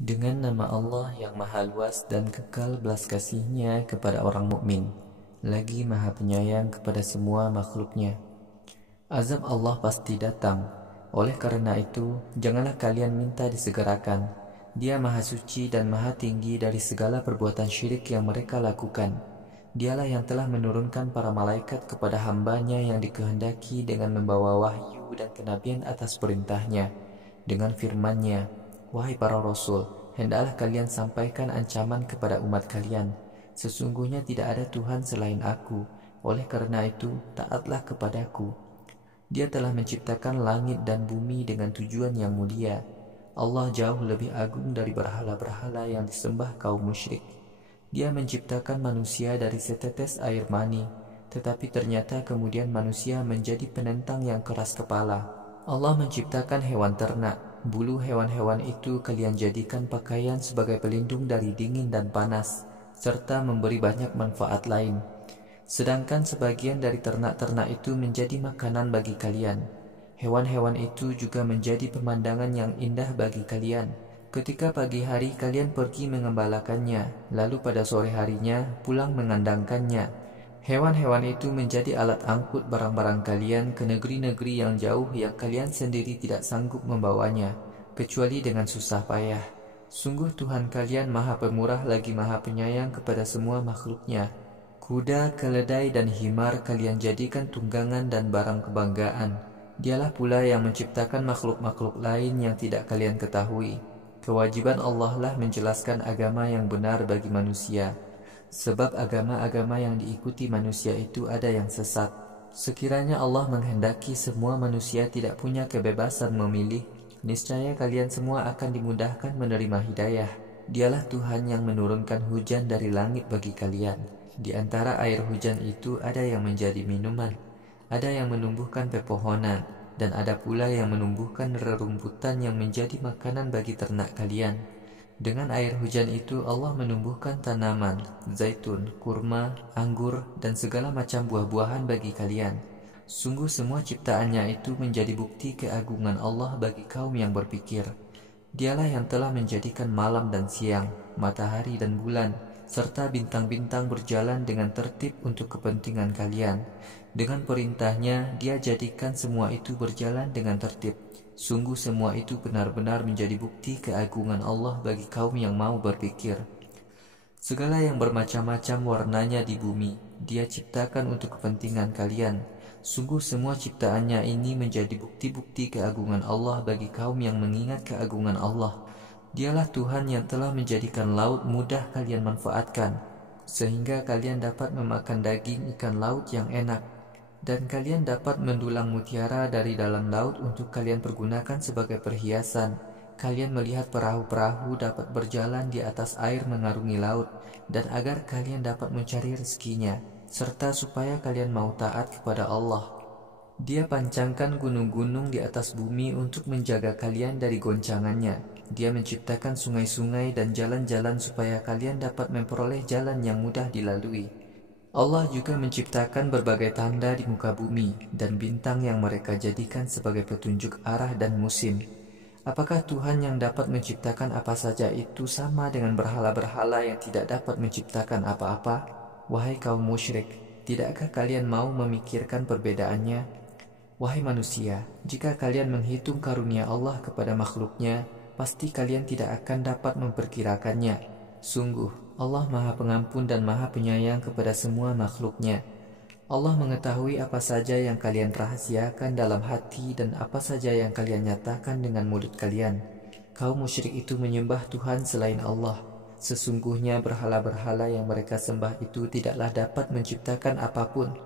Dengan nama Allah yang maha luas dan kekal belas kasih-Nya kepada orang mukmin, lagi maha penyayang kepada semua makhluknya. Azab Allah pasti datang. Oleh karena itu, janganlah kalian minta disegerakan. Dia maha suci dan maha tinggi dari segala perbuatan syirik yang mereka lakukan. Dialah yang telah menurunkan para malaikat kepada hambanya yang dikehendaki dengan membawa wahyu dan kenabian atas perintahnya, dengan firman-Nya, "Wahai para rasul, hendaklah kalian sampaikan ancaman kepada umat kalian. Sesungguhnya tidak ada Tuhan selain Aku. Oleh karena itu, taatlah kepadaku. Dia telah menciptakan langit dan bumi dengan tujuan yang mulia. Allah jauh lebih agung dari berhala-berhala yang disembah kaum musyrik. Dia menciptakan manusia dari setetes air mani, tetapi ternyata kemudian manusia menjadi penentang yang keras kepala. Allah menciptakan hewan ternak. Bulu hewan-hewan itu kalian jadikan pakaian sebagai pelindung dari dingin dan panas, serta memberi banyak manfaat lain. Sedangkan sebagian dari ternak-ternak itu menjadi makanan bagi kalian. Hewan-hewan itu juga menjadi pemandangan yang indah bagi kalian. Ketika pagi hari kalian pergi mengembalakannya, lalu pada sore harinya pulang mengandangkannya. Hewan-hewan itu menjadi alat angkut barang-barang kalian ke negeri-negeri yang jauh yang kalian sendiri tidak sanggup membawanya, kecuali dengan susah payah. Sungguh Tuhan kalian maha pemurah lagi maha penyayang kepada semua makhluknya. Kuda, keledai, dan himar kalian jadikan tunggangan dan barang kebanggaan. Dialah pula yang menciptakan makhluk-makhluk lain yang tidak kalian ketahui. Kewajiban Allah lah menjelaskan agama yang benar bagi manusia. Sebab agama-agama yang diikuti manusia itu ada yang sesat. Sekiranya Allah menghendaki semua manusia tidak punya kebebasan memilih, niscaya kalian semua akan dimudahkan menerima hidayah. Dialah Tuhan yang menurunkan hujan dari langit bagi kalian. Di antara air hujan itu ada yang menjadi minuman, ada yang menumbuhkan pepohonan, dan ada pula yang menumbuhkan rerumputan yang menjadi makanan bagi ternak kalian. Dengan air hujan itu Allah menumbuhkan tanaman, zaitun, kurma, anggur, dan segala macam buah-buahan bagi kalian. Sungguh semua ciptaannya itu menjadi bukti keagungan Allah bagi kaum yang berpikir. Dialah yang telah menjadikan malam dan siang, matahari dan bulan, serta bintang-bintang berjalan dengan tertib untuk kepentingan kalian. Dengan perintahnya, Dia jadikan semua itu berjalan dengan tertib. Sungguh semua itu benar-benar menjadi bukti keagungan Allah bagi kaum yang mau berpikir. Segala yang bermacam-macam warnanya di bumi, Dia ciptakan untuk kepentingan kalian. Sungguh semua ciptaannya ini menjadi bukti-bukti keagungan Allah bagi kaum yang mengingat keagungan Allah. Dialah Tuhan yang telah menjadikan laut mudah kalian manfaatkan, sehingga kalian dapat memakan daging ikan laut yang enak. Dan kalian dapat mendulang mutiara dari dalam laut untuk kalian pergunakan sebagai perhiasan. Kalian melihat perahu-perahu dapat berjalan di atas air mengarungi laut, dan agar kalian dapat mencari rezekinya, serta supaya kalian mau taat kepada Allah. Dia pancangkan gunung-gunung di atas bumi untuk menjaga kalian dari goncangannya. Dia menciptakan sungai-sungai dan jalan-jalan supaya kalian dapat memperoleh jalan yang mudah dilalui. Allah juga menciptakan berbagai tanda di muka bumi dan bintang yang mereka jadikan sebagai petunjuk arah dan musim. Apakah Tuhan yang dapat menciptakan apa saja itu sama dengan berhala-berhala yang tidak dapat menciptakan apa-apa? Wahai kaum musyrik, tidakkah kalian mau memikirkan perbedaannya? Wahai manusia, jika kalian menghitung karunia Allah kepada makhluknya, pasti kalian tidak akan dapat memperkirakannya. Sungguh, Allah Maha Pengampun dan Maha Penyayang kepada semua makhluknya. Allah mengetahui apa saja yang kalian rahasiakan dalam hati dan apa saja yang kalian nyatakan dengan mulut kalian. Kaum musyrik itu menyembah Tuhan selain Allah. Sesungguhnya berhala-berhala yang mereka sembah itu tidaklah dapat menciptakan apapun.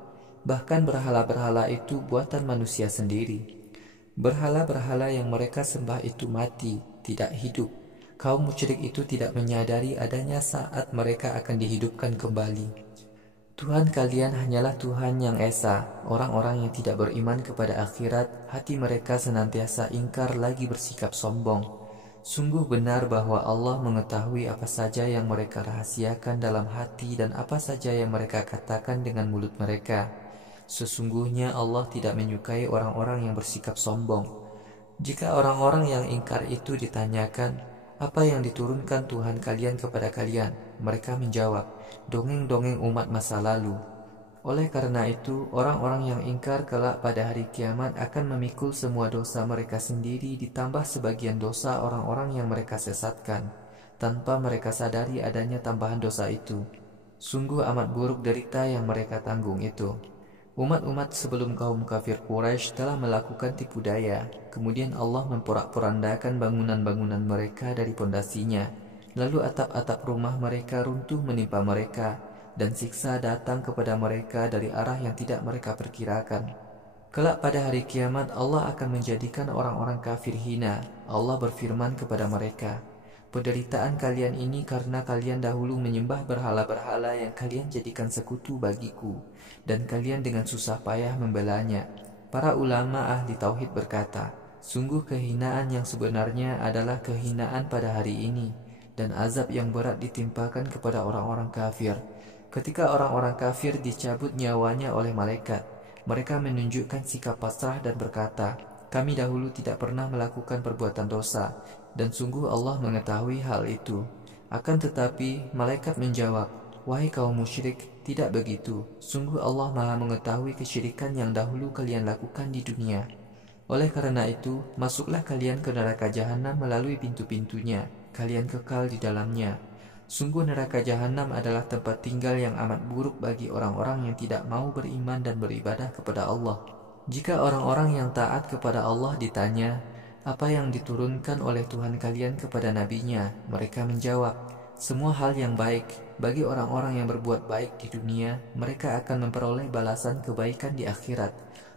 Bahkan berhala-berhala itu buatan manusia sendiri. Berhala-berhala yang mereka sembah itu mati, tidak hidup. Kaum musyrik itu tidak menyadari adanya saat mereka akan dihidupkan kembali. Tuhan kalian hanyalah Tuhan yang esa. Orang-orang yang tidak beriman kepada akhirat, hati mereka senantiasa ingkar lagi bersikap sombong. Sungguh benar bahwa Allah mengetahui apa saja yang mereka rahasiakan dalam hati dan apa saja yang mereka katakan dengan mulut mereka. Sesungguhnya Allah tidak menyukai orang-orang yang bersikap sombong. Jika orang-orang yang ingkar itu ditanyakan, apa yang diturunkan Tuhan kalian kepada kalian? Mereka menjawab, dongeng-dongeng umat masa lalu. Oleh karena itu, orang-orang yang ingkar kelak pada hari kiamat akan memikul semua dosa mereka sendiri ditambah sebagian dosa orang-orang yang mereka sesatkan, tanpa mereka sadari adanya tambahan dosa itu. Sungguh amat buruk derita yang mereka tanggung itu. Umat-umat sebelum kaum kafir Quraisy telah melakukan tipu daya. Kemudian Allah memporak-porandakan bangunan-bangunan mereka dari pondasinya. Lalu atap-atap rumah mereka runtuh menimpa mereka, dan siksa datang kepada mereka dari arah yang tidak mereka perkirakan. Kelak pada hari kiamat Allah akan menjadikan orang-orang kafir hina. Allah berfirman kepada mereka, penderitaan kalian ini karena kalian dahulu menyembah berhala-berhala yang kalian jadikan sekutu bagiku, dan kalian dengan susah payah membelanya. Para ulama ahli tauhid berkata, sungguh kehinaan yang sebenarnya adalah kehinaan pada hari ini, dan azab yang berat ditimpakan kepada orang-orang kafir. Ketika orang-orang kafir dicabut nyawanya oleh malaikat, mereka menunjukkan sikap pasrah dan berkata, kami dahulu tidak pernah melakukan perbuatan dosa, dan sungguh Allah mengetahui hal itu. Akan tetapi, malaikat menjawab, wahai kaum musyrik, tidak begitu. Sungguh Allah Maha mengetahui kesyirikan yang dahulu kalian lakukan di dunia. Oleh karena itu, masuklah kalian ke neraka jahanam melalui pintu-pintunya. Kalian kekal di dalamnya. Sungguh neraka jahanam adalah tempat tinggal yang amat buruk bagi orang-orang yang tidak mau beriman dan beribadah kepada Allah. Jika orang-orang yang taat kepada Allah ditanya, apa yang diturunkan oleh Tuhan kalian kepada nabinya? Mereka menjawab, semua hal yang baik. Bagi orang-orang yang berbuat baik di dunia, mereka akan memperoleh balasan kebaikan di akhirat.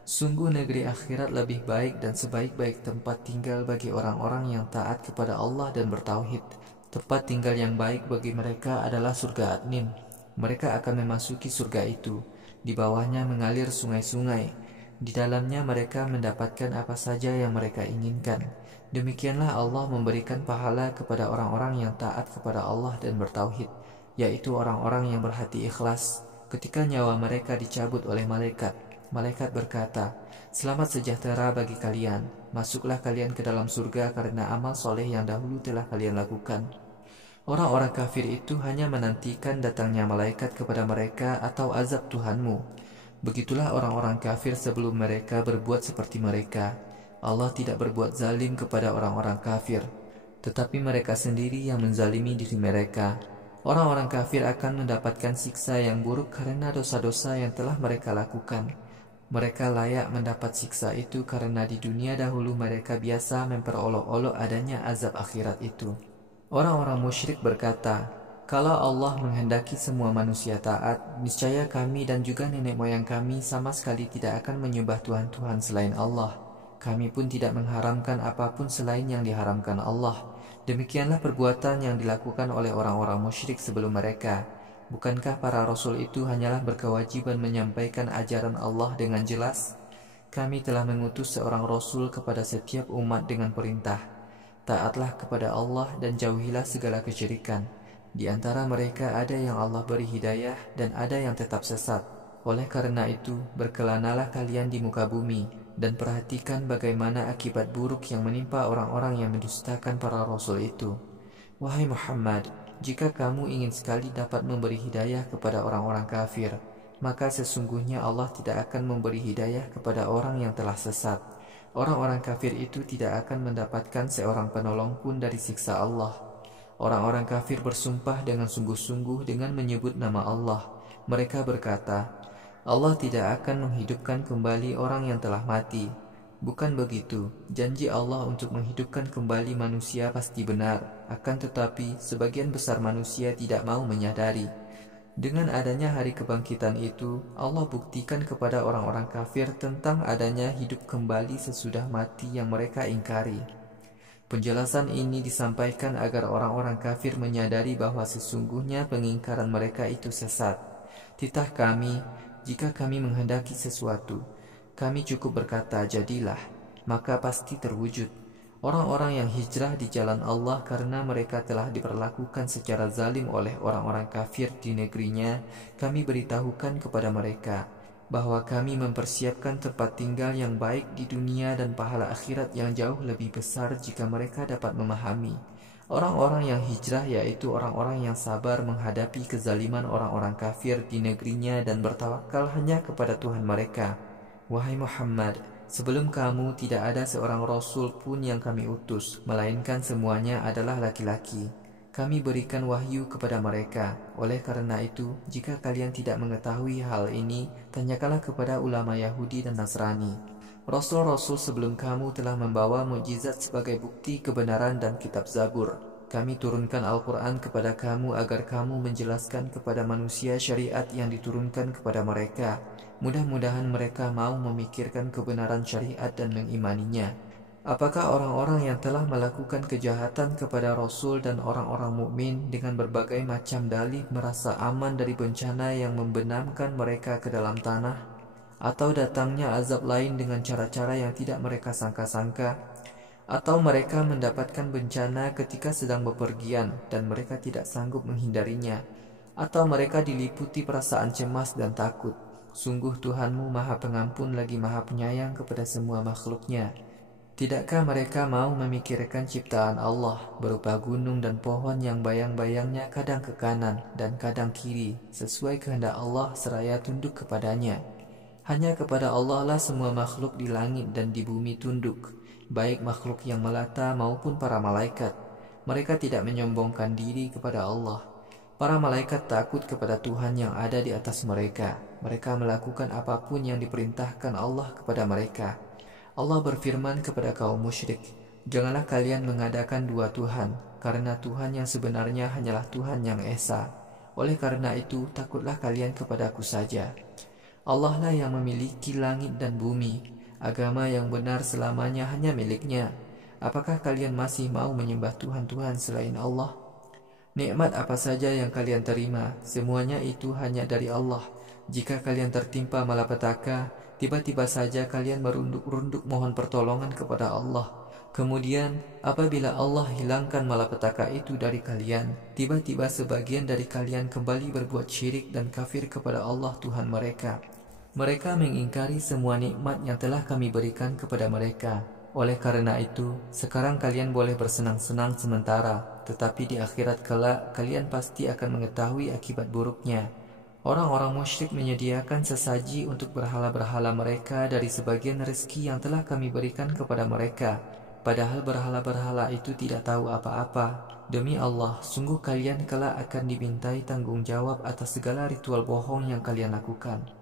Sungguh negeri akhirat lebih baik dan sebaik-baik tempat tinggal bagi orang-orang yang taat kepada Allah dan bertauhid. Tempat tinggal yang baik bagi mereka adalah surga Adnin. Mereka akan memasuki surga itu. Di bawahnya mengalir sungai-sungai. Di dalamnya mereka mendapatkan apa saja yang mereka inginkan. Demikianlah Allah memberikan pahala kepada orang-orang yang taat kepada Allah dan bertauhid, yaitu orang-orang yang berhati ikhlas. Ketika nyawa mereka dicabut oleh malaikat, malaikat berkata, selamat sejahtera bagi kalian. Masuklah kalian ke dalam surga karena amal soleh yang dahulu telah kalian lakukan. Orang-orang kafir itu hanya menantikan datangnya malaikat kepada mereka atau azab Tuhanmu. Begitulah orang-orang kafir sebelum mereka berbuat seperti mereka. Allah tidak berbuat zalim kepada orang-orang kafir, tetapi mereka sendiri yang menzalimi diri mereka. Orang-orang kafir akan mendapatkan siksa yang buruk karena dosa-dosa yang telah mereka lakukan. Mereka layak mendapat siksa itu karena di dunia dahulu mereka biasa memperolok-olok adanya azab akhirat itu. Orang-orang musyrik berkata, kalau Allah menghendaki semua manusia taat, niscaya kami dan juga nenek moyang kami sama sekali tidak akan menyembah Tuhan-Tuhan selain Allah. Kami pun tidak mengharamkan apapun selain yang diharamkan Allah. Demikianlah perbuatan yang dilakukan oleh orang-orang musyrik sebelum mereka. Bukankah para rasul itu hanyalah berkewajiban menyampaikan ajaran Allah dengan jelas? Kami telah mengutus seorang rasul kepada setiap umat dengan perintah, taatlah kepada Allah dan jauhilah segala kesyirikan. Di antara mereka ada yang Allah beri hidayah dan ada yang tetap sesat. Oleh karena itu, berkelanalah kalian di muka bumi dan perhatikan bagaimana akibat buruk yang menimpa orang-orang yang mendustakan para rasul itu. Wahai Muhammad, jika kamu ingin sekali dapat memberi hidayah kepada orang-orang kafir, maka sesungguhnya Allah tidak akan memberi hidayah kepada orang yang telah sesat. Orang-orang kafir itu tidak akan mendapatkan seorang penolong pun dari siksa Allah. Orang-orang kafir bersumpah dengan sungguh-sungguh dengan menyebut nama Allah. Mereka berkata, Allah tidak akan menghidupkan kembali orang yang telah mati. Bukan begitu, janji Allah untuk menghidupkan kembali manusia pasti benar. Akan tetapi, sebagian besar manusia tidak mau menyadari. Dengan adanya hari kebangkitan itu, Allah buktikan kepada orang-orang kafir tentang adanya hidup kembali sesudah mati yang mereka ingkari. Penjelasan ini disampaikan agar orang-orang kafir menyadari bahwa sesungguhnya pengingkaran mereka itu sesat. Titah kami, jika kami menghendaki sesuatu, kami cukup berkata jadilah, maka pasti terwujud. Orang-orang yang hijrah di jalan Allah karena mereka telah diperlakukan secara zalim oleh orang-orang kafir di negerinya, kami beritahukan kepada mereka bahwa kami mempersiapkan tempat tinggal yang baik di dunia dan pahala akhirat yang jauh lebih besar jika mereka dapat memahami. Orang-orang yang hijrah yaitu orang-orang yang sabar menghadapi kezaliman orang-orang kafir di negerinya dan bertawakal hanya kepada Tuhan mereka. Wahai Muhammad, sebelum kamu tidak ada seorang rasul pun yang kami utus, melainkan semuanya adalah laki-laki. Kami berikan wahyu kepada mereka. Oleh karena itu, jika kalian tidak mengetahui hal ini, tanyakanlah kepada ulama Yahudi dan Nasrani. Rasul-rasul sebelum kamu telah membawa mukjizat sebagai bukti kebenaran dan kitab Zabur. Kami turunkan Al-Quran kepada kamu agar kamu menjelaskan kepada manusia syariat yang diturunkan kepada mereka. Mudah-mudahan mereka mau memikirkan kebenaran syariat dan mengimaninya. Apakah orang-orang yang telah melakukan kejahatan kepada Rasul dan orang-orang mukmin dengan berbagai macam dalih merasa aman dari bencana yang membenamkan mereka ke dalam tanah? Atau datangnya azab lain dengan cara-cara yang tidak mereka sangka-sangka? Atau mereka mendapatkan bencana ketika sedang bepergian dan mereka tidak sanggup menghindarinya? Atau mereka diliputi perasaan cemas dan takut? Sungguh Tuhanmu Maha Pengampun lagi Maha Penyayang kepada semua makhluknya. Tidakkah mereka mau memikirkan ciptaan Allah berupa gunung dan pohon yang bayang-bayangnya kadang ke kanan dan kadang kiri sesuai kehendak Allah seraya tunduk kepadanya? Hanya kepada Allah lah semua makhluk di langit dan di bumi tunduk, baik makhluk yang melata maupun para malaikat. Mereka tidak menyombongkan diri kepada Allah. Para malaikat takut kepada Tuhan yang ada di atas mereka. Mereka melakukan apapun yang diperintahkan Allah kepada mereka. Allah berfirman kepada kaum musyrik, "Janganlah kalian mengadakan dua Tuhan, karena Tuhan yang sebenarnya hanyalah Tuhan yang esa. Oleh karena itu, takutlah kalian kepadaku saja. Allah lah yang memiliki langit dan bumi. Agama yang benar selamanya hanya miliknya. Apakah kalian masih mau menyembah Tuhan-Tuhan selain Allah? Nikmat apa saja yang kalian terima, semuanya itu hanya dari Allah. Jika kalian tertimpa malapetaka, tiba-tiba saja kalian merunduk-runduk mohon pertolongan kepada Allah. Kemudian, apabila Allah hilangkan malapetaka itu dari kalian, tiba-tiba sebagian dari kalian kembali berbuat syirik dan kafir kepada Allah Tuhan mereka. Mereka mengingkari semua nikmat yang telah kami berikan kepada mereka. Oleh karena itu, sekarang kalian boleh bersenang-senang sementara, tetapi di akhirat kelak kalian pasti akan mengetahui akibat buruknya. Orang-orang musyrik menyediakan sesaji untuk berhala-berhala mereka dari sebagian rezeki yang telah kami berikan kepada mereka, padahal berhala-berhala itu tidak tahu apa-apa. Demi Allah, sungguh kalian kelak akan dimintai tanggung jawab atas segala ritual bohong yang kalian lakukan."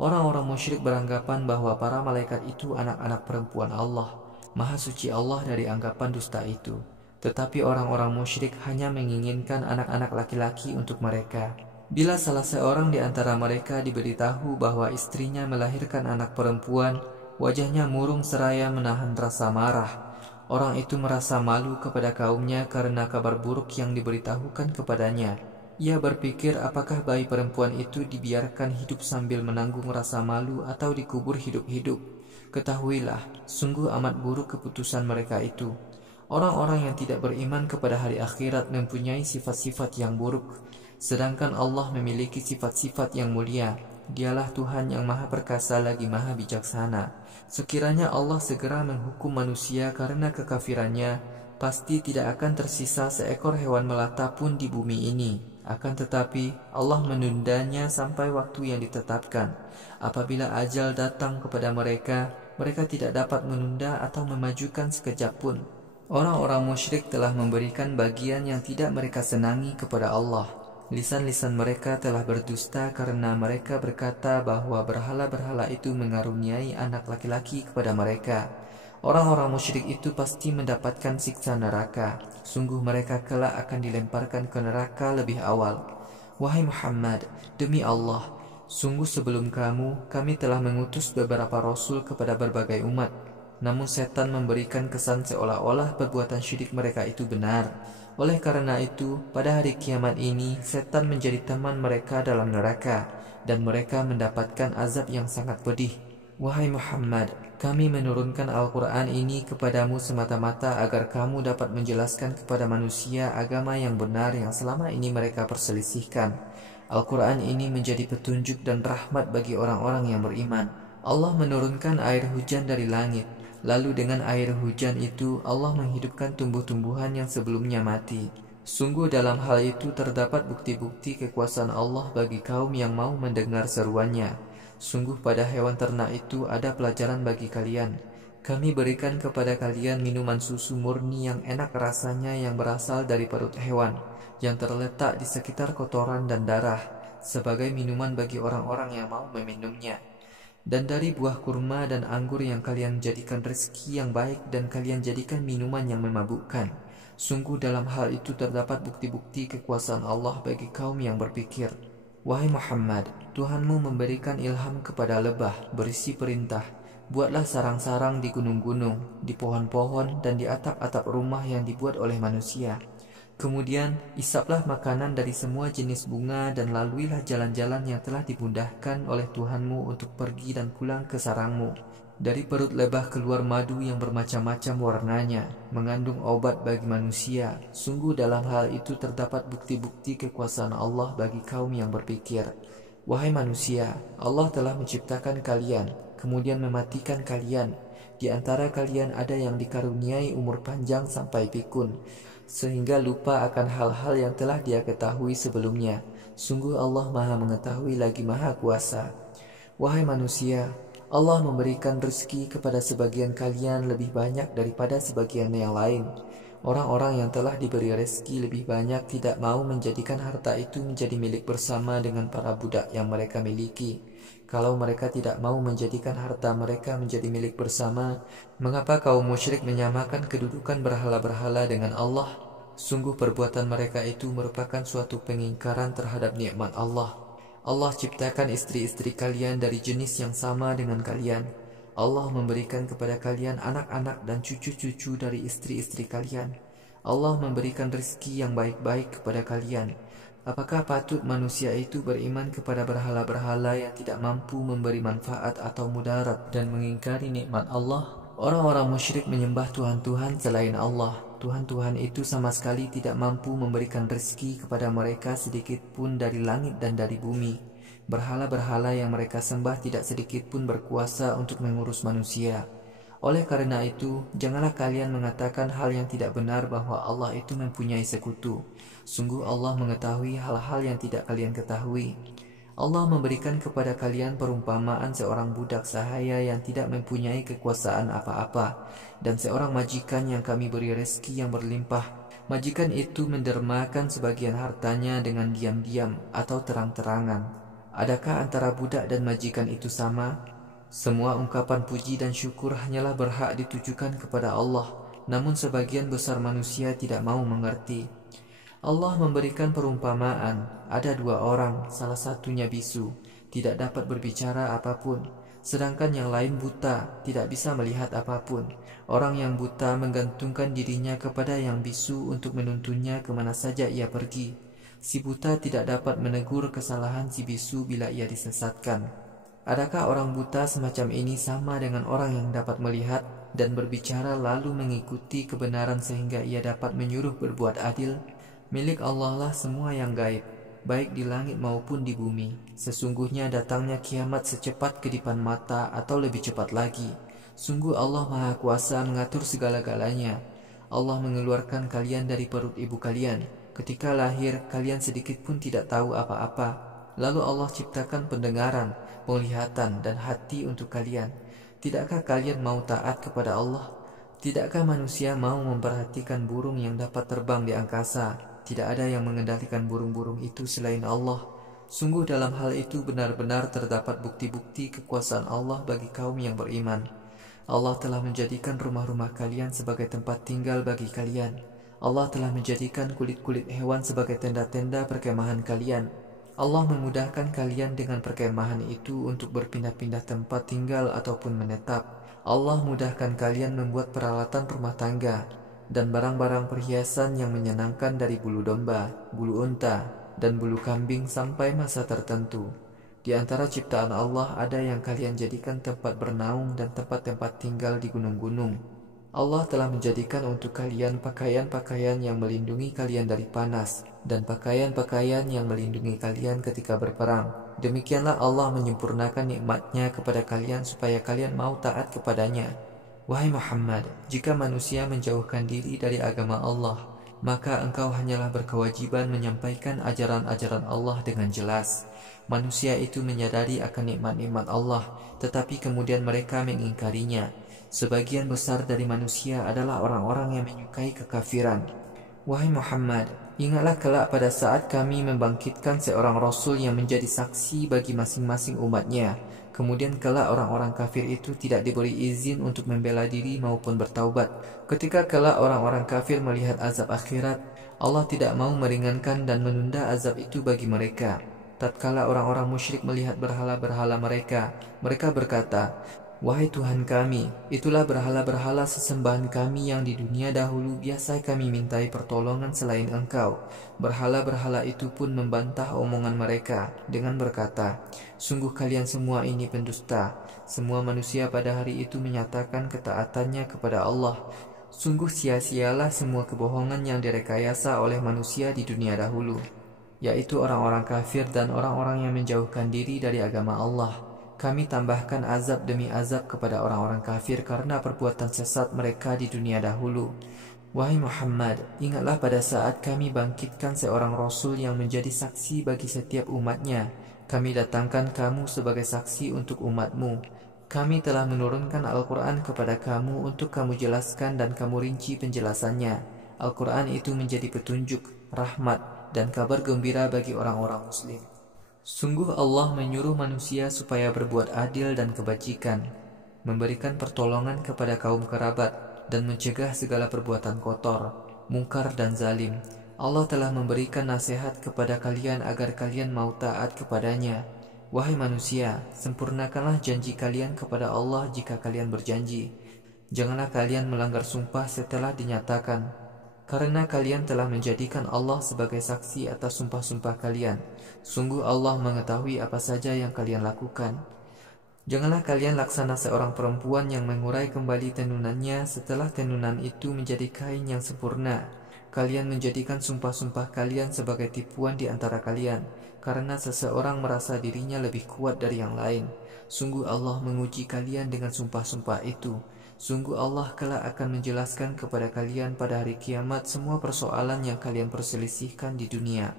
Orang-orang musyrik beranggapan bahwa para malaikat itu anak-anak perempuan Allah. Maha suci Allah dari anggapan dusta itu. Tetapi orang-orang musyrik hanya menginginkan anak-anak laki-laki untuk mereka. Bila salah seorang di antara mereka diberitahu bahwa istrinya melahirkan anak perempuan, wajahnya murung seraya menahan rasa marah. Orang itu merasa malu kepada kaumnya karena kabar buruk yang diberitahukan kepadanya. Ia berpikir apakah bayi perempuan itu dibiarkan hidup sambil menanggung rasa malu atau dikubur hidup-hidup. Ketahuilah, sungguh amat buruk keputusan mereka itu. Orang-orang yang tidak beriman kepada hari akhirat mempunyai sifat-sifat yang buruk, sedangkan Allah memiliki sifat-sifat yang mulia. Dialah Tuhan yang Maha Perkasa lagi Maha Bijaksana. Sekiranya Allah segera menghukum manusia karena kekafirannya, pasti tidak akan tersisa seekor hewan melata pun di bumi ini. Akan tetapi Allah menundanya sampai waktu yang ditetapkan. Apabila ajal datang kepada mereka, mereka tidak dapat menunda atau memajukan sekejap pun. Orang-orang musyrik telah memberikan bagian yang tidak mereka senangi kepada Allah. Lisan-lisan mereka telah berdusta karena mereka berkata bahwa berhala-berhala itu mengaruniai anak laki-laki kepada mereka. Orang-orang musyrik itu pasti mendapatkan siksa neraka. Sungguh mereka kelak akan dilemparkan ke neraka lebih awal. Wahai Muhammad, demi Allah, sungguh sebelum kamu, kami telah mengutus beberapa rasul kepada berbagai umat. Namun setan memberikan kesan seolah-olah perbuatan syirik mereka itu benar. Oleh karena itu, pada hari kiamat ini, setan menjadi teman mereka dalam neraka, dan mereka mendapatkan azab yang sangat pedih. Wahai Muhammad, kami menurunkan Al-Quran ini kepadamu semata-mata agar kamu dapat menjelaskan kepada manusia agama yang benar yang selama ini mereka perselisihkan. Al-Quran ini menjadi petunjuk dan rahmat bagi orang-orang yang beriman. Allah menurunkan air hujan dari langit, Lalu dengan air hujan itu Allah menghidupkan tumbuh-tumbuhan yang sebelumnya mati. Sungguh dalam hal itu terdapat bukti-bukti kekuasaan Allah bagi kaum yang mau mendengar seruannya. Sungguh pada hewan ternak itu ada pelajaran bagi kalian. Kami berikan kepada kalian minuman susu murni yang enak rasanya yang berasal dari perut hewan, yang terletak di sekitar kotoran dan darah, sebagai minuman bagi orang-orang yang mau meminumnya. Dan dari buah kurma dan anggur yang kalian jadikan rezeki yang baik dan kalian jadikan minuman yang memabukkan. Sungguh dalam hal itu terdapat bukti-bukti kekuasaan Allah bagi kaum yang berpikir. Wahai Muhammad, Tuhanmu memberikan ilham kepada lebah berisi perintah. Buatlah sarang-sarang di gunung-gunung, di pohon-pohon dan di atap-atap rumah yang dibuat oleh manusia. Kemudian isaplah makanan dari semua jenis bunga dan laluilah jalan-jalan yang telah dimudahkan oleh Tuhanmu untuk pergi dan pulang ke sarangmu. Dari perut lebah keluar madu yang bermacam-macam warnanya, mengandung obat bagi manusia. Sungguh dalam hal itu terdapat bukti-bukti kekuasaan Allah bagi kaum yang berpikir. Wahai manusia, Allah telah menciptakan kalian, kemudian mematikan kalian. Di antara kalian ada yang dikaruniai umur panjang sampai pikun, sehingga lupa akan hal-hal yang telah dia ketahui sebelumnya. Sungguh Allah Maha Mengetahui lagi Maha Kuasa. Wahai manusia, Allah memberikan rezeki kepada sebagian kalian lebih banyak daripada sebagian yang lain. Orang-orang yang telah diberi rezeki lebih banyak tidak mau menjadikan harta itu menjadi milik bersama dengan para budak yang mereka miliki. Kalau mereka tidak mau menjadikan harta mereka menjadi milik bersama, mengapa kaum musyrik menyamakan kedudukan berhala-berhala dengan Allah? Sungguh perbuatan mereka itu merupakan suatu pengingkaran terhadap nikmat Allah. Allah ciptakan istri-istri kalian dari jenis yang sama dengan kalian. Allah memberikan kepada kalian anak-anak dan cucu-cucu dari istri-istri kalian. Allah memberikan rezeki yang baik-baik kepada kalian. Apakah patut manusia itu beriman kepada berhala-berhala yang tidak mampu memberi manfaat atau mudarat dan mengingkari nikmat Allah? Orang-orang musyrik menyembah Tuhan-Tuhan selain Allah. Tuhan-Tuhan itu sama sekali tidak mampu memberikan rezeki kepada mereka sedikit pun dari langit dan dari bumi. Berhala-berhala yang mereka sembah tidak sedikit pun berkuasa untuk mengurus manusia. Oleh karena itu, janganlah kalian mengatakan hal yang tidak benar bahwa Allah itu mempunyai sekutu. Sungguh Allah mengetahui hal-hal yang tidak kalian ketahui. Allah memberikan kepada kalian perumpamaan seorang budak sahaya yang tidak mempunyai kekuasaan apa-apa, dan seorang majikan yang kami beri rezeki yang berlimpah. Majikan itu mendermakan sebagian hartanya dengan diam-diam atau terang-terangan. Adakah antara budak dan majikan itu sama? Semua ungkapan puji dan syukur hanyalah berhak ditujukan kepada Allah, namun sebagian besar manusia tidak mau mengerti. Allah memberikan perumpamaan, ada dua orang, salah satunya bisu, tidak dapat berbicara apapun, sedangkan yang lain buta, tidak bisa melihat apapun. Orang yang buta menggantungkan dirinya kepada yang bisu untuk menuntunnya kemana saja ia pergi. Si buta tidak dapat menegur kesalahan si bisu bila ia disesatkan. Adakah orang buta semacam ini sama dengan orang yang dapat melihat dan berbicara lalu mengikuti kebenaran sehingga ia dapat menyuruh berbuat adil? Milik Allah lah semua yang gaib, baik di langit maupun di bumi. Sesungguhnya datangnya kiamat secepat kedipan mata atau lebih cepat lagi. Sungguh Allah Maha Kuasa mengatur segala-galanya. Allah mengeluarkan kalian dari perut ibu kalian. Ketika lahir, kalian sedikit pun tidak tahu apa-apa. Lalu Allah ciptakan pendengaran, penglihatan, dan hati untuk kalian. Tidakkah kalian mau taat kepada Allah? Tidakkah manusia mau memperhatikan burung yang dapat terbang di angkasa? Tidak ada yang mengendalikan burung-burung itu selain Allah. Sungguh dalam hal itu benar-benar terdapat bukti-bukti kekuasaan Allah bagi kaum yang beriman. Allah telah menjadikan rumah-rumah kalian sebagai tempat tinggal bagi kalian. Allah telah menjadikan kulit-kulit hewan sebagai tenda-tenda perkemahan kalian. Allah memudahkan kalian dengan perkemahan itu untuk berpindah-pindah tempat tinggal ataupun menetap. Allah mudahkan kalian membuat peralatan rumah tangga dan barang-barang perhiasan yang menyenangkan dari bulu domba, bulu unta, dan bulu kambing sampai masa tertentu. Di antara ciptaan Allah ada yang kalian jadikan tempat bernaung dan tempat-tempat tinggal di gunung-gunung. Allah telah menjadikan untuk kalian pakaian-pakaian yang melindungi kalian dari panas dan pakaian-pakaian yang melindungi kalian ketika berperang. Demikianlah Allah menyempurnakan nikmat-Nya kepada kalian supaya kalian mau taat kepadanya. Wahai Muhammad, jika manusia menjauhkan diri dari agama Allah, maka engkau hanyalah berkewajiban menyampaikan ajaran-ajaran Allah dengan jelas. Manusia itu menyadari akan nikmat-nikmat Allah, tetapi kemudian mereka mengingkarinya. Sebagian besar dari manusia adalah orang-orang yang menyukai kekafiran. Wahai Muhammad, ingatlah kelak pada saat kami membangkitkan seorang Rasul yang menjadi saksi bagi masing-masing umatnya. Kemudian kelak orang-orang kafir itu tidak diberi izin untuk membela diri maupun bertaubat. Ketika kelak orang-orang kafir melihat azab akhirat, Allah tidak mau meringankan dan menunda azab itu bagi mereka. Tatkala orang-orang musyrik melihat berhala-berhala mereka, mereka berkata, "Wahai Tuhan kami, itulah berhala-berhala sesembahan kami yang di dunia dahulu biasa kami mintai pertolongan selain Engkau." Berhala-berhala itu pun membantah omongan mereka dengan berkata, "Sungguh kalian semua ini pendusta." Semua manusia pada hari itu menyatakan ketaatannya kepada Allah. Sungguh sia-sialah semua kebohongan yang direkayasa oleh manusia di dunia dahulu, yaitu orang-orang kafir dan orang-orang yang menjauhkan diri dari agama Allah. Kami tambahkan azab demi azab kepada orang-orang kafir karena perbuatan sesat mereka di dunia dahulu. Wahai Muhammad, ingatlah pada saat kami bangkitkan seorang Rasul yang menjadi saksi bagi setiap umatnya. Kami datangkan kamu sebagai saksi untuk umatmu. Kami telah menurunkan Al-Quran kepada kamu untuk kamu jelaskan dan kamu rinci penjelasannya. Al-Quran itu menjadi petunjuk, rahmat, dan kabar gembira bagi orang-orang muslim. Sungguh Allah menyuruh manusia supaya berbuat adil dan kebajikan, memberikan pertolongan kepada kaum kerabat, dan mencegah segala perbuatan kotor, mungkar dan zalim. Allah telah memberikan nasihat kepada kalian agar kalian mau taat kepadanya. Wahai manusia, sempurnakanlah janji kalian kepada Allah jika kalian berjanji. Janganlah kalian melanggar sumpah setelah dinyatakan, karena kalian telah menjadikan Allah sebagai saksi atas sumpah-sumpah kalian. Sungguh Allah mengetahui apa saja yang kalian lakukan. Janganlah kalian laksana seorang perempuan yang mengurai kembali tenunannya setelah tenunan itu menjadi kain yang sempurna. Kalian menjadikan sumpah-sumpah kalian sebagai tipuan di antara kalian, karena seseorang merasa dirinya lebih kuat dari yang lain. Sungguh Allah menguji kalian dengan sumpah-sumpah itu. Sungguh Allah kelak akan menjelaskan kepada kalian pada hari kiamat semua persoalan yang kalian perselisihkan di dunia.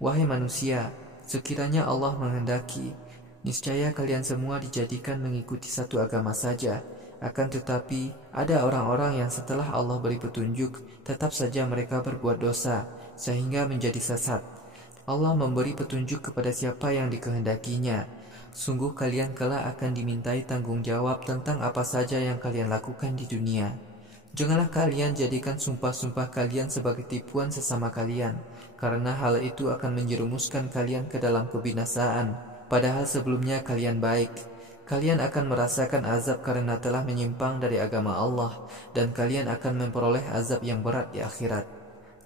Wahai manusia, sekiranya Allah menghendaki, niscaya kalian semua dijadikan mengikuti satu agama saja. Akan tetapi ada orang-orang yang setelah Allah beri petunjuk, tetap saja mereka berbuat dosa, sehingga menjadi sesat. Allah memberi petunjuk kepada siapa yang dikehendakinya. Sungguh kalian kelak akan dimintai tanggung jawab tentang apa saja yang kalian lakukan di dunia. Janganlah kalian jadikan sumpah-sumpah kalian sebagai tipuan sesama kalian, karena hal itu akan menjerumuskan kalian ke dalam kebinasaan, padahal sebelumnya kalian baik. Kalian akan merasakan azab karena telah menyimpang dari agama Allah, dan kalian akan memperoleh azab yang berat di akhirat.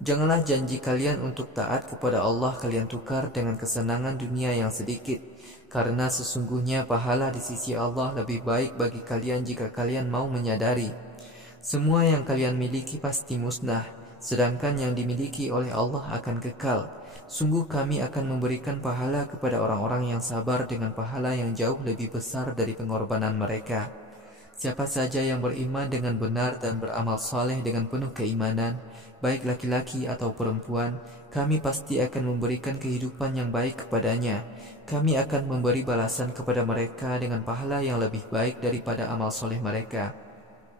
Janganlah janji kalian untuk taat kepada Allah kalian tukar dengan kesenangan dunia yang sedikit, karena sesungguhnya pahala di sisi Allah lebih baik bagi kalian jika kalian mau menyadari. Semua yang kalian miliki pasti musnah, sedangkan yang dimiliki oleh Allah akan kekal. Sungguh kami akan memberikan pahala kepada orang-orang yang sabar dengan pahala yang jauh lebih besar dari pengorbanan mereka. Siapa saja yang beriman dengan benar dan beramal saleh dengan penuh keimanan, baik laki-laki atau perempuan, kami pasti akan memberikan kehidupan yang baik kepadanya. Kami akan memberi balasan kepada mereka dengan pahala yang lebih baik daripada amal soleh mereka.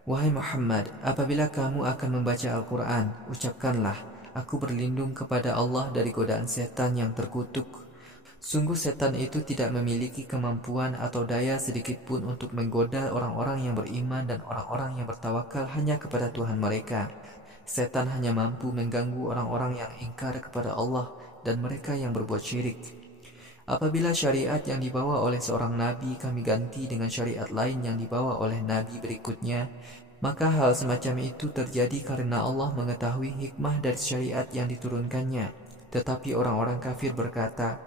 Wahai Muhammad, apabila kamu akan membaca Al-Quran, ucapkanlah, aku berlindung kepada Allah dari godaan setan yang terkutuk. Sungguh setan itu tidak memiliki kemampuan atau daya sedikit pun untuk menggoda orang-orang yang beriman dan orang-orang yang bertawakal hanya kepada Tuhan mereka. Setan hanya mampu mengganggu orang-orang yang ingkar kepada Allah dan mereka yang berbuat syirik. Apabila syariat yang dibawa oleh seorang nabi kami ganti dengan syariat lain yang dibawa oleh nabi berikutnya, maka hal semacam itu terjadi karena Allah mengetahui hikmah dari syariat yang diturunkannya. Tetapi orang-orang kafir berkata,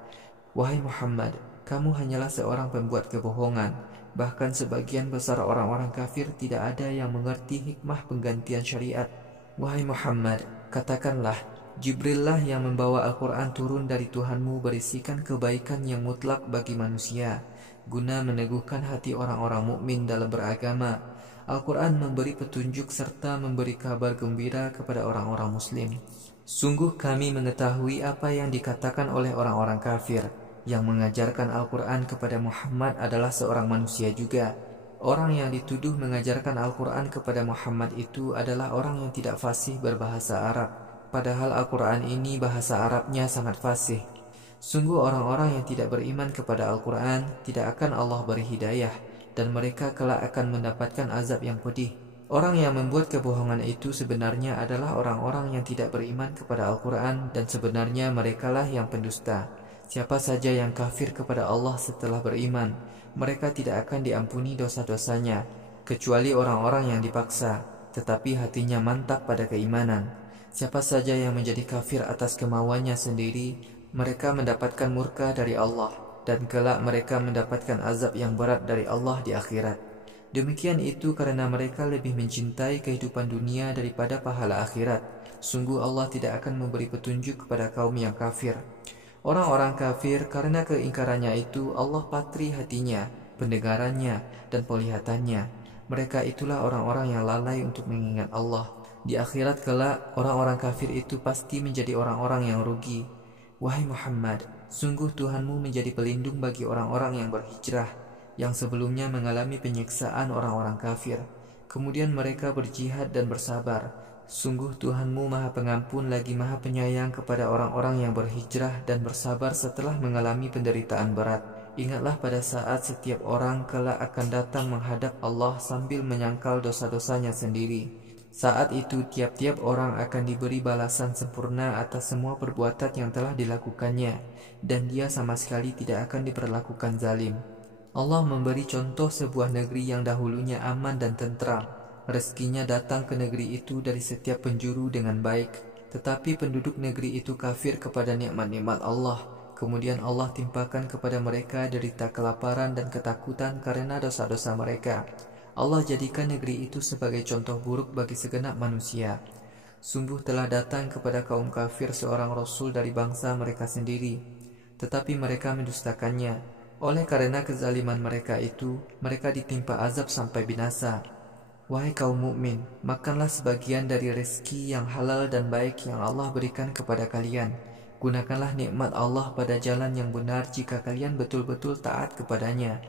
"Wahai Muhammad, kamu hanyalah seorang pembuat kebohongan." Bahkan sebagian besar orang-orang kafir tidak ada yang mengerti hikmah penggantian syariat. Wahai Muhammad, katakanlah, Jibrillah yang membawa Al-Quran turun dari Tuhanmu berisikan kebaikan yang mutlak bagi manusia, guna meneguhkan hati orang-orang mukmin dalam beragama. Al-Quran memberi petunjuk serta memberi kabar gembira kepada orang-orang muslim. Sungguh kami mengetahui apa yang dikatakan oleh orang-orang kafir. Yang mengajarkan Al-Quran kepada Muhammad adalah seorang manusia juga. Orang yang dituduh mengajarkan Al-Quran kepada Muhammad itu adalah orang yang tidak fasih berbahasa Arab. Padahal Al-Quran ini bahasa Arabnya sangat fasih. Sungguh orang-orang yang tidak beriman kepada Al-Quran tidak akan Allah beri hidayah, dan mereka kelak akan mendapatkan azab yang pedih. Orang yang membuat kebohongan itu sebenarnya adalah orang-orang yang tidak beriman kepada Al-Quran, dan sebenarnya merekalah yang pendusta. Siapa saja yang kafir kepada Allah setelah beriman, mereka tidak akan diampuni dosa-dosanya, kecuali orang-orang yang dipaksa, tetapi hatinya mantap pada keimanan. Siapa saja yang menjadi kafir atas kemauannya sendiri, mereka mendapatkan murka dari Allah, dan kelak mereka mendapatkan azab yang berat dari Allah di akhirat. Demikian itu karena mereka lebih mencintai kehidupan dunia daripada pahala akhirat. Sungguh Allah tidak akan memberi petunjuk kepada kaum yang kafir. Orang-orang kafir karena keingkarannya itu Allah patri hatinya, pendengarannya, dan penglihatannya. Mereka itulah orang-orang yang lalai untuk mengingat Allah. Di akhirat kelak, orang-orang kafir itu pasti menjadi orang-orang yang rugi. Wahai Muhammad, sungguh Tuhanmu menjadi pelindung bagi orang-orang yang berhijrah, yang sebelumnya mengalami penyiksaan orang-orang kafir. Kemudian mereka berjihad dan bersabar. Sungguh Tuhanmu Maha Pengampun lagi Maha Penyayang kepada orang-orang yang berhijrah dan bersabar setelah mengalami penderitaan berat. Ingatlah pada saat setiap orang kelak akan datang menghadap Allah sambil menyangkal dosa-dosanya sendiri. Saat itu tiap-tiap orang akan diberi balasan sempurna atas semua perbuatan yang telah dilakukannya, dan dia sama sekali tidak akan diperlakukan zalim. Allah memberi contoh sebuah negeri yang dahulunya aman dan tentram. Rezekinya datang ke negeri itu dari setiap penjuru dengan baik, tetapi penduduk negeri itu kafir kepada nikmat-nikmat Allah. Kemudian Allah timpakan kepada mereka derita kelaparan dan ketakutan karena dosa-dosa mereka. Allah jadikan negeri itu sebagai contoh buruk bagi segenap manusia. Sungguh telah datang kepada kaum kafir seorang Rasul dari bangsa mereka sendiri, tetapi mereka mendustakannya. Oleh karena kezaliman mereka itu, mereka ditimpa azab sampai binasa. Wahai kaum mukmin, makanlah sebagian dari rezeki yang halal dan baik yang Allah berikan kepada kalian. Gunakanlah nikmat Allah pada jalan yang benar jika kalian betul-betul taat kepadanya.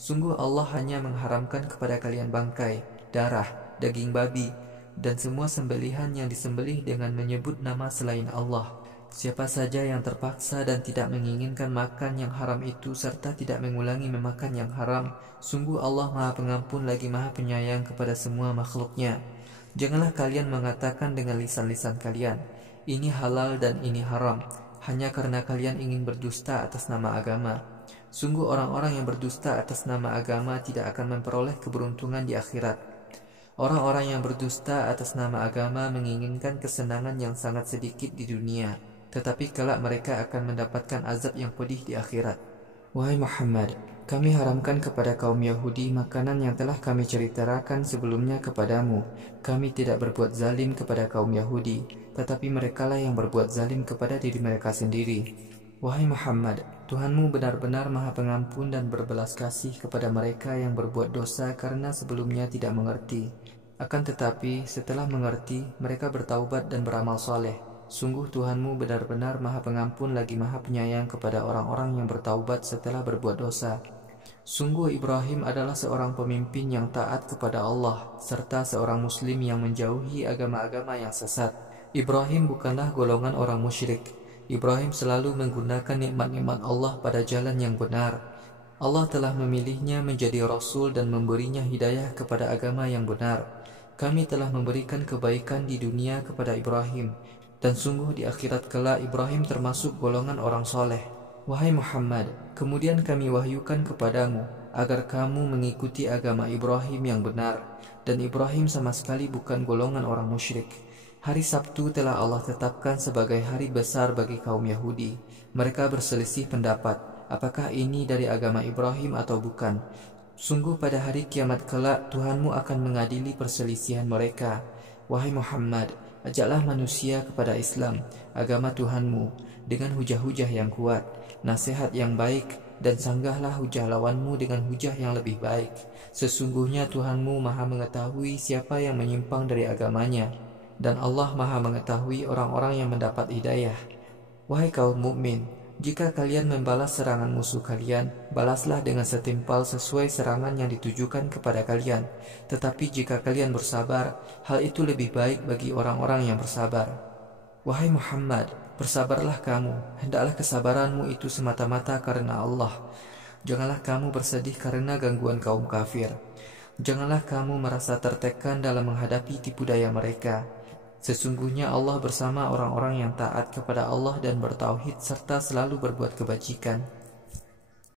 Sungguh Allah hanya mengharamkan kepada kalian bangkai, darah, daging babi, dan semua sembelihan yang disembelih dengan menyebut nama selain Allah. Siapa saja yang terpaksa dan tidak menginginkan makan yang haram itu serta tidak mengulangi memakan yang haram, sungguh Allah Maha Pengampun lagi Maha Penyayang kepada semua makhluknya. Janganlah kalian mengatakan dengan lisan-lisan kalian, ini halal dan ini haram, hanya karena kalian ingin berdusta atas nama agama. Sungguh orang-orang yang berdusta atas nama agama tidak akan memperoleh keberuntungan di akhirat. Orang-orang yang berdusta atas nama agama menginginkan kesenangan yang sangat sedikit di dunia, tetapi kelak mereka akan mendapatkan azab yang pedih di akhirat. Wahai Muhammad, kami haramkan kepada kaum Yahudi makanan yang telah kami ceritakan sebelumnya kepadamu. Kami tidak berbuat zalim kepada kaum Yahudi, tetapi merekalah yang berbuat zalim kepada diri mereka sendiri. Wahai Muhammad, Tuhanmu benar-benar Maha Pengampun dan berbelas kasih kepada mereka yang berbuat dosa karena sebelumnya tidak mengerti. Akan tetapi setelah mengerti, mereka bertaubat dan beramal soleh. Sungguh Tuhanmu benar-benar Maha Pengampun lagi Maha Penyayang kepada orang-orang yang bertaubat setelah berbuat dosa. Sungguh Ibrahim adalah seorang pemimpin yang taat kepada Allah, serta seorang muslim yang menjauhi agama-agama yang sesat. Ibrahim bukanlah golongan orang musyrik. Ibrahim selalu menggunakan nikmat-nikmat Allah pada jalan yang benar. Allah telah memilihnya menjadi Rasul dan memberinya hidayah kepada agama yang benar. Kami telah memberikan kebaikan di dunia kepada Ibrahim, dan sungguh di akhirat kelak Ibrahim termasuk golongan orang soleh. Wahai Muhammad, kemudian kami wahyukan kepadamu agar kamu mengikuti agama Ibrahim yang benar, dan Ibrahim sama sekali bukan golongan orang musyrik. Hari Sabtu telah Allah tetapkan sebagai hari besar bagi kaum Yahudi. Mereka berselisih pendapat, apakah ini dari agama Ibrahim atau bukan. Sungguh pada hari kiamat kelak Tuhanmu akan mengadili perselisihan mereka. Wahai Muhammad, ajaklah manusia kepada Islam, agama Tuhanmu, dengan hujah-hujah yang kuat, nasihat yang baik, dan sanggahlah hujah lawanmu dengan hujah yang lebih baik. Sesungguhnya Tuhanmu maha mengetahui siapa yang menyimpang dari agamanya, dan Allah maha mengetahui orang-orang yang mendapat hidayah. Wahai kaum mukmin, jika kalian membalas serangan musuh kalian, balaslah dengan setimpal sesuai serangan yang ditujukan kepada kalian. Tetapi jika kalian bersabar, hal itu lebih baik bagi orang-orang yang bersabar. Wahai Muhammad, bersabarlah kamu, hendaklah kesabaranmu itu semata-mata karena Allah. Janganlah kamu bersedih karena gangguan kaum kafir. Janganlah kamu merasa tertekan dalam menghadapi tipu daya mereka. Sesungguhnya Allah bersama orang-orang yang taat kepada Allah dan bertauhid serta selalu berbuat kebajikan.